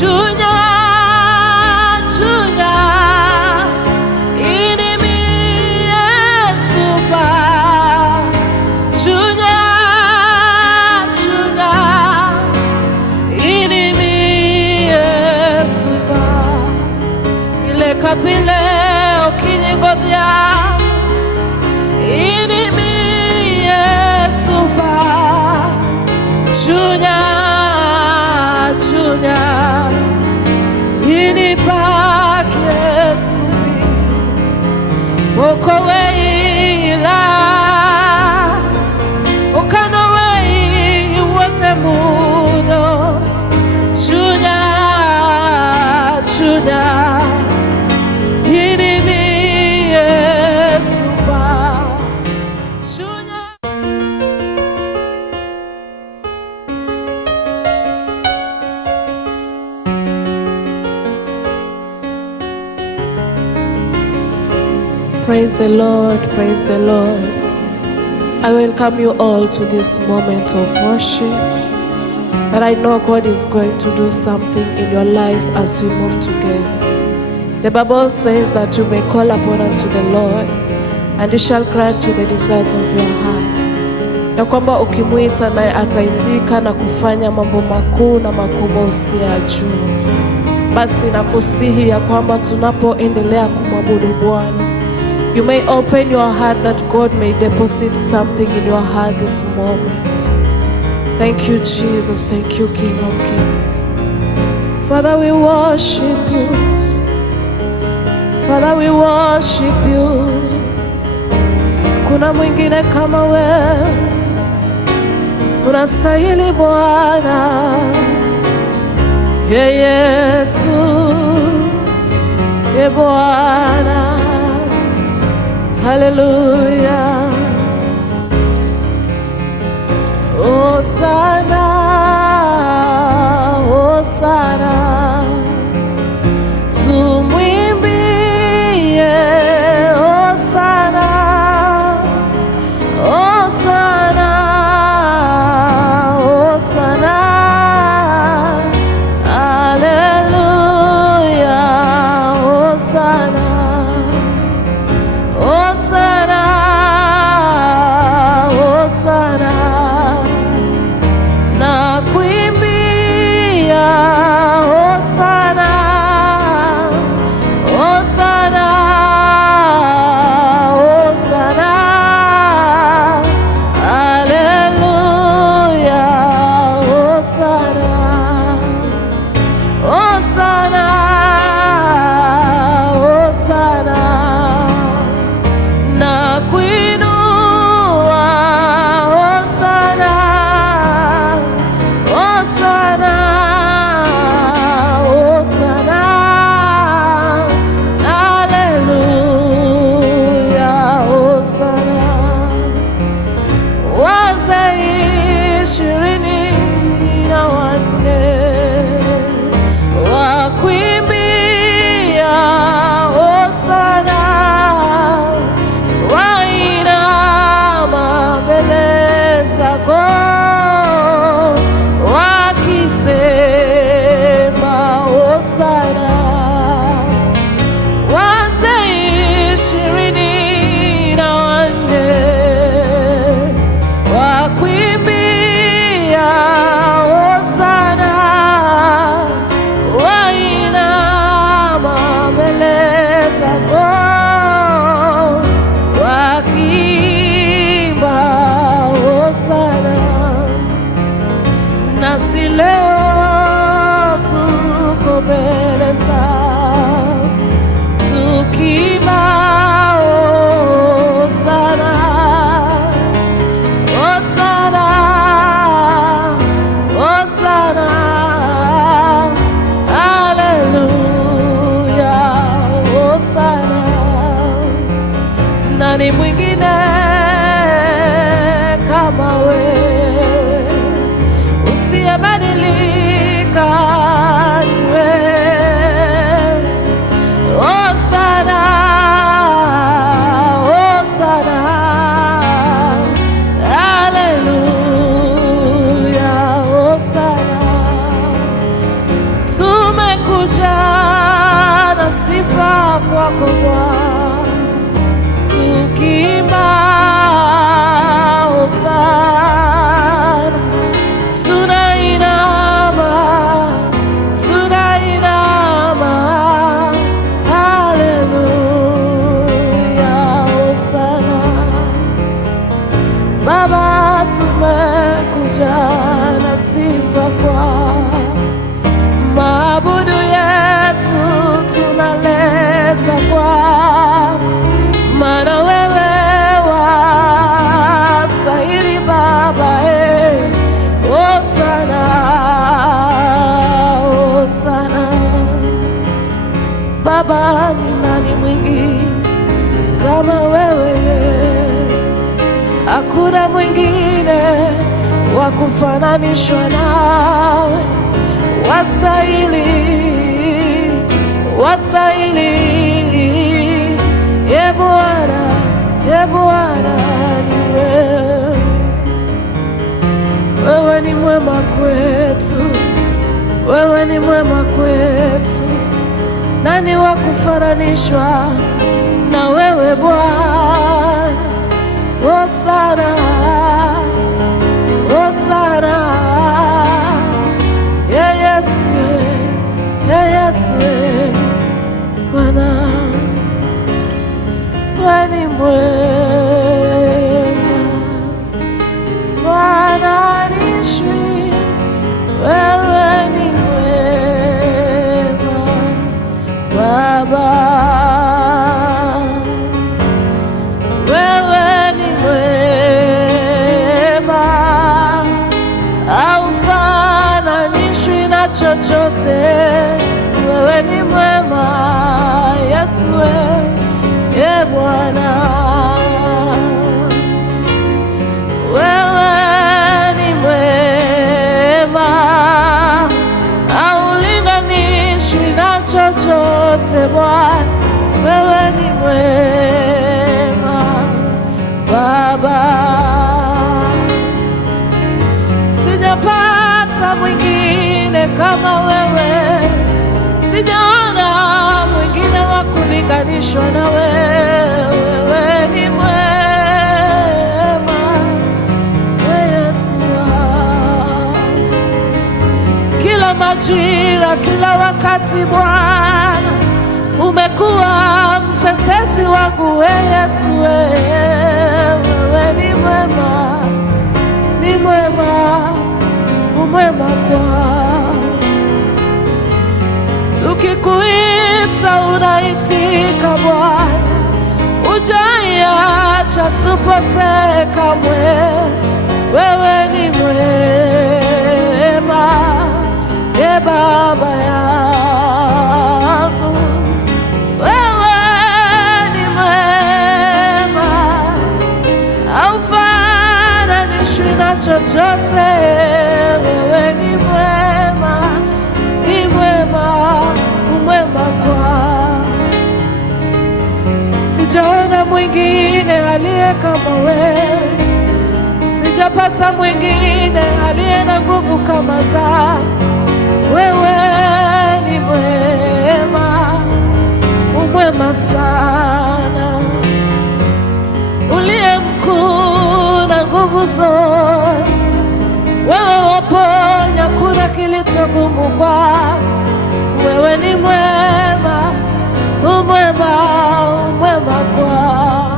Chunya, chunya, inimi Yesupa. Chunya, chunya, inimi Yesupa. Ile kapile okinyigodya, inimi Yesupa. Chunya, chunya, inipak Yesupi. Bokowe ila, okanowe iwote mudo. Chunya, chunya, inimi Yesupa. Chunya. Praise the Lord, praise the Lord. I welcome you all to this moment of worship, that I know God is going to do something in your life as we move together. The Bible says that you may call upon unto the Lord, and He shall grant you the desires of your heart. Ya kwamba ukimuita naye ataitika na kufanya mambo makuu na makubwa usiyajua. Basi nakusihi ya kwamba tunapoendelea kumwabudu Bwana, you may open your heart that God may deposit something in your heart this moment. Thank you, Jesus. Thank you, King of Kings. Father, we worship you. Father, we worship you. Kuna mwingine kama wewe. Unastahili Bwana. Yesu. Bwana. Hallelujah. Hosanna, Hosanna. Tumwimbie Hosanna, Hosanna, Hosanna. Hallelujah, Hosanna. Hosanna, Hosanna, na kuimbia Hosanna, Hosanna, Hosanna, hallelujah, Hosanna, Hosanna, Hosanna. Na kuinua Hosanna, Hosanna, Hosanna, hallelujah, Hosanna. Wazee 24 wakuimbia Hosanna, wainama mbele zako wakisema Hosanna. Wazee 24 wakuimbia Hosanna, wainama mbele zako wakiimba Hosanna. Nasi leo tuko mbele zako tukiimba Hosanna, Hosanna, Hosanna, hallelujah, Hosanna. Nani mwingine kama wewe, usiyebadilika ni wewe. Hosanna, Hosanna, hallelujah, Hosanna. kwako Bwana, tukiimba hosana, tunainama, haleluya, hosana. Baba, tumekuja na sifa kwako, maabudu yetu tunaleta kwako, maana wewe wastahili Baba. Hosana, hosana. Baba, ni nani mwingine kama wewe Yesu? Hakuna mwingine wa kufananishwa nawe. Wastahili, wastahili, ye Bwana, ye Bwana, ni wewe. Wewe ni mwema kwetu, wewe ni mwema kwetu. Nani wa kufananishwa na wewe Bwana? Hosana, hosana, Yesu, Yesu, Bwana, wewe ni mwema, fananishwi, wewe ni mwema Baba, wewe ni mwema, haufananishwi na chochote. Wewe ni mwema Yesu, ye Bwana, wewe ni mwema, haulinganishwi na chochote Bwana. Wewe ni mwema Baba, sijapata mwingine kama wewe, sijaona mwingine wa kulinganishwa na wewe. Wewe ni mwema Yesu, kila majira, kila wakati Bwana umekuwa mtetezi wangu. Yesu, wewe ni mwema, ni mwema, umwema kwangu. Tukikuita unaitika Bwana, hujaiacha tupotee kamwe. Wewe ni mwema, ye Baba yangu, wewe ni mwema, haufananishwi na chochote. Wewe ni mwema, ni mwema, umwema kwangu. Sijaona mwingine aliye kama wewe, sijapata mwingine aliye na nguvu kama zako. Wewe ni mwema, umwema sana, uliye mkuu na nguvu zote. Wewe waponya, kuna kilicho gumu kwako. Wewe ni mwema, umwema, umwema kwako.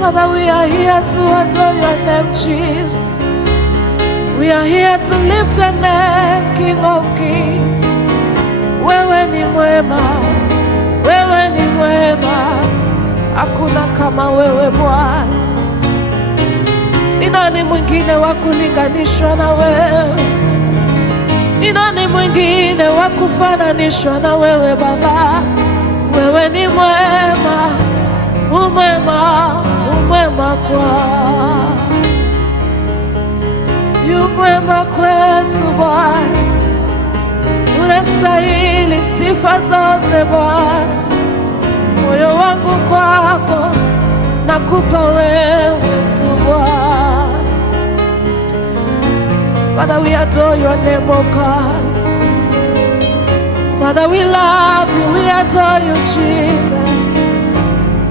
Father, we are here to adore your name, Jesus. We are here to lift your name, King of Kings. Wewe ni mwema, wewe ni mwema, hakuna kama wewe Bwana. Ni nani mwingine wa kulinganishwa na wewe? Ni nani mwingine wa kufananishwa na wewe Baba? Wewe ni mwema, umwema, umwema kwangu. Yu mwema kwetu Bwana, unastahili sifa zote Bwana. Moyo wangu kwako nakupa wewe tu Bwana. Father, we adore your name, O God. Father, we love you, we adore you, Jesus.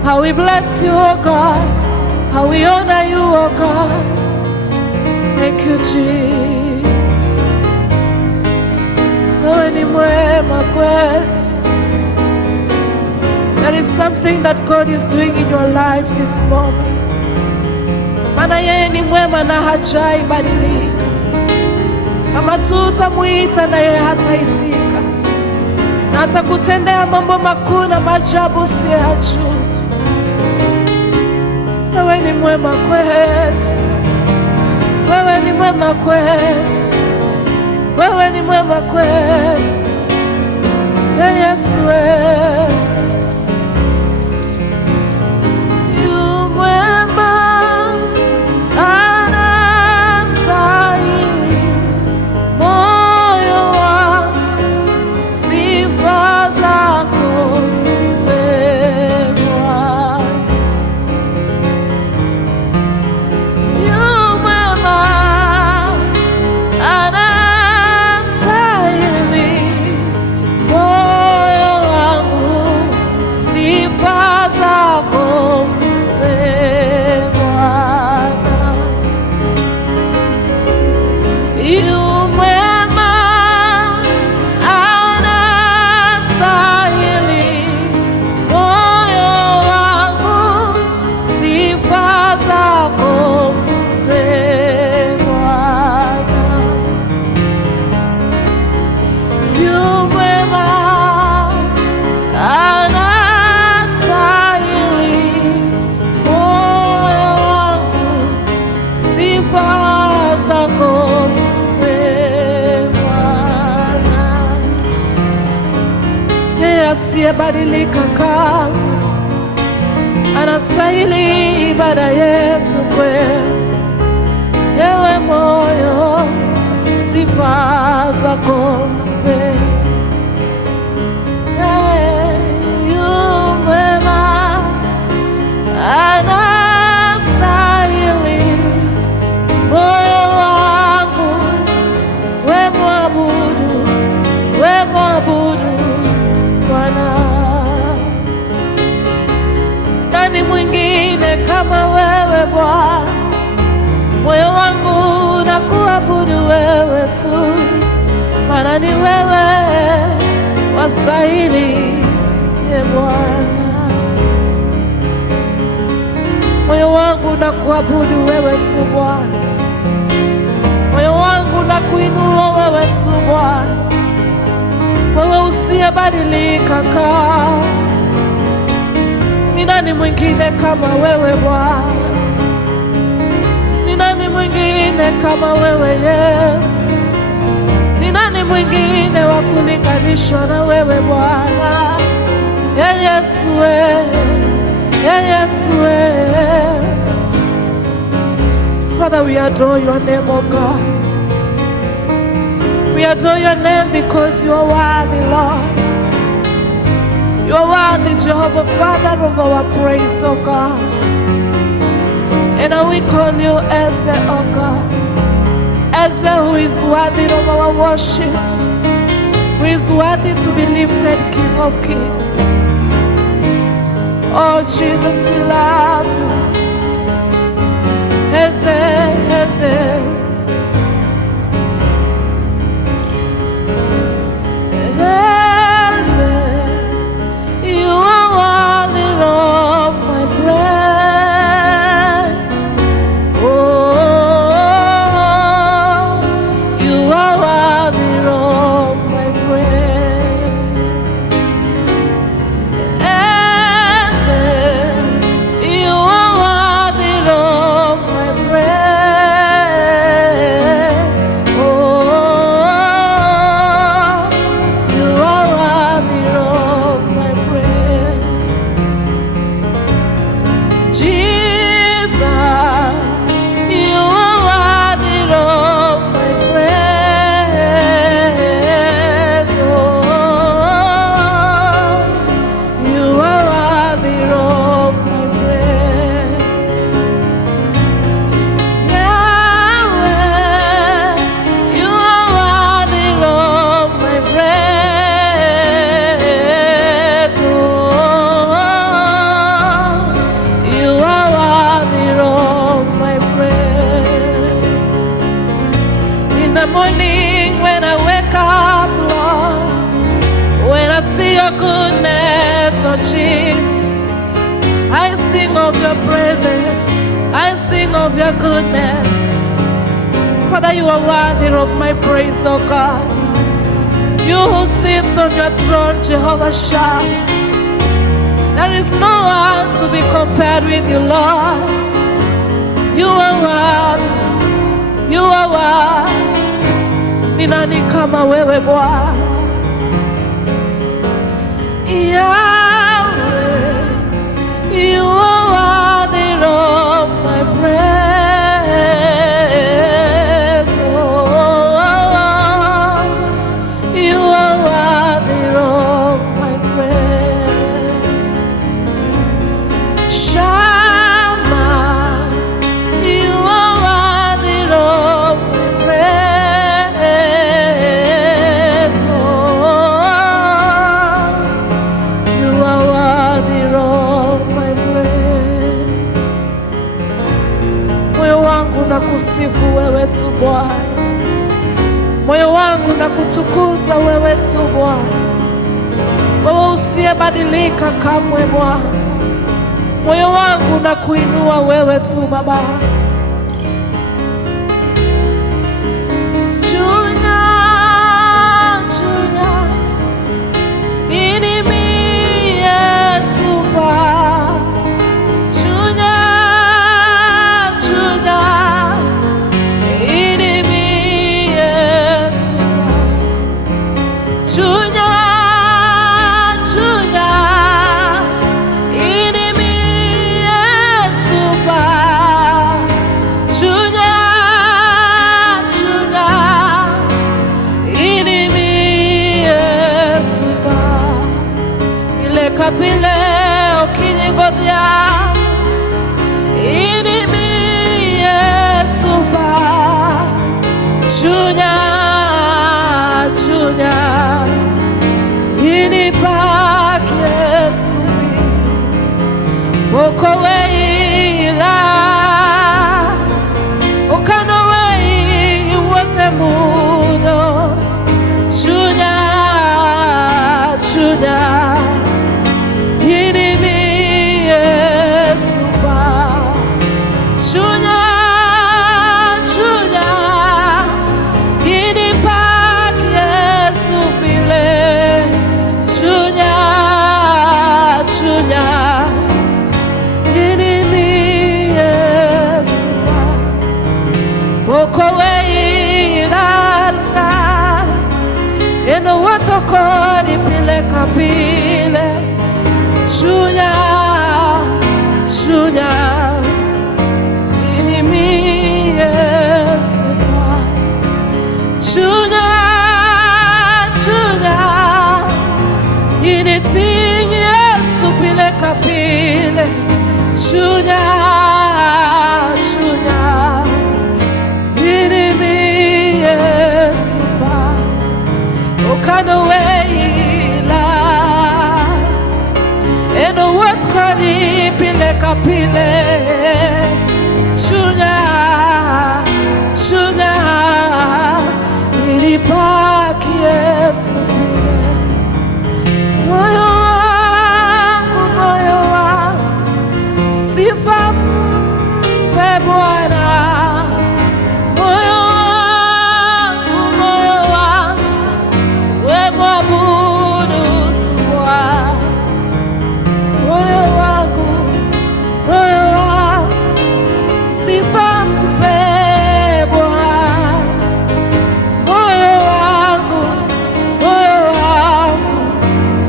How we bless you, oh God. How we honor you, oh God. Thank you, Jesus. Wewe ni mwema kwetu. There is something that God is doing in your life this moment. Maana yeye ni mwema na hajai badilika. Kama tutamuita na yeye hataitika, na atakutendea mambo makuu na maajabu usiyojua. Wewe ni mwema kwetu, wewe ni mwema kwetu, wewe ni mwema kwetu, Yesu wewe. Asiyebadilika kamwe, anastahili ibada yetu kweli. Ewe moyo, sifa zako mpe. Yu mwema, anastahili moyo wangu. We mwabudu, we mwabudu Bwana. Nani mwingine kama wewe Bwana? Moyo wangu unakuabudu wewe tu, maana ni wewe wastahili, Bwana. Moyo wangu unakuabudu wewe tu Bwana, moyo wangu unakuinua wewe tu Bwana. Wewe usiyebadilika kamwe. Ni nani mwingine kama wewe Bwana? Ni nani mwingine kama wewe Yesu? Ni nani mwingine wa kulinganishwa na wewe Bwana? Yesu wewe, Yesu wewe. Father, we adore your name, oh God. We adore your name because you are worthy, Lord. You are worthy, Jehovah, Father of our praise, oh God. And we call you Eze, oh God. Eze, who is worthy of our worship, who is worthy to be lifted, King of Kings. Oh Jesus, we love you. Eze, Eze. your goodness, oh Jesus. I sing of your praises. I sing of your goodness. Father, you are worthy of my praise, oh God. You who sits on your throne, Jehovah Shah. There is no one to be compared with you, Lord. You are worthy. You are worthy. Ni nani kama wewe Bwana? Yahweh, you are worthy of my praise. Oh, you are worthy of my praise. Shammah, you are worthy of my praise. Oh, you are worthy of my praise. Moyo wangu na kusifu wewe tu Bwana. Moyo wangu na kutukuza wewe tu Bwana. Wewe usiyebadilika kamwe Bwana. Moyo wangu na kuinua wewe tu Baba. Chunya, chunya, ini mi Yesu pa. Chunya, chunya, ini mi Yesu pa. Chunya, chunya, ini mi Yesu pa. Chunya, chunya, ini mi Yesu pa. Pile kapile okinyigodya, ini mi Yesu pa. Chunya, chunya, ini pak Yesu pi. Boko weila, ukano wei wote mudo. Chunya, chunya, ini mi Yesu pa. Chunya, chunya, ini pak Yesu pile. Chunya, chunya, ini mi Yesu pa. Boko weilala, eno watokori pile kapile. Chunya, chunya, ini mi Yesu pa. Chunya, chunya, ini ting Yesu pile kapile. Chunya, chunya, ini mi Yesu pa. Ukano weila, eno watkani pile kapile. Chunya, chunya, ini pak Yesu pile. Moyo wangu, sifa mpe Bwana. Moyo wangu, we mwabudu tu Bwana. Moyo wangu, sifa mpe Bwana. Moyo wangu,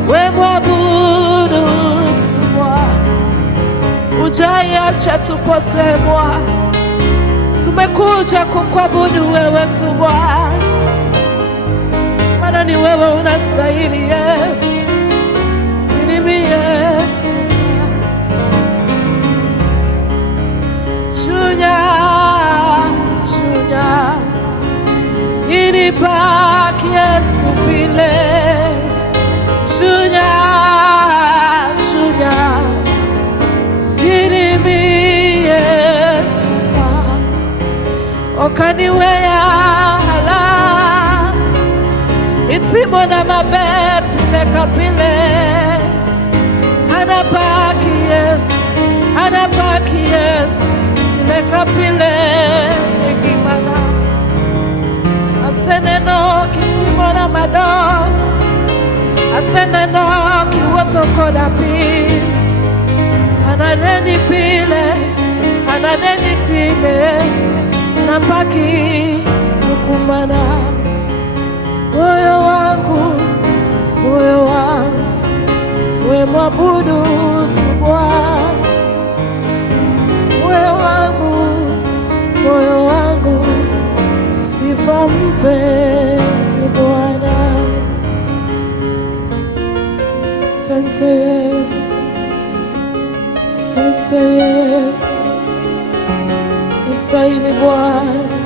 we mwabudu tu Bwana. Hujaiacha tupotee Bwana. Tumekuja kukuabudu wewe tu Bwana. Maana ni wewe unastahili Yesu. Ini mi Yesu. Chunya, chunya, ini pak Yesu pile. Chunya, chunya, ini mi Yesu pa. Okaniweya hala, itimo na maber pile kapile, anabaki Yesu, anabaki Yesu, pile kapile egimana. Aseneno kitimo na madongo, aseneno kiwoto koda pile, ananeni pile, ananeni tile, anabaki ukumana. Moyo wangu, moyo wangu, we mwabudu tu Bwana. Moyo wangu, moyo wangu, sifa mpe Bwana. Asante Yesu, asante Yesu, unastahili Bwana.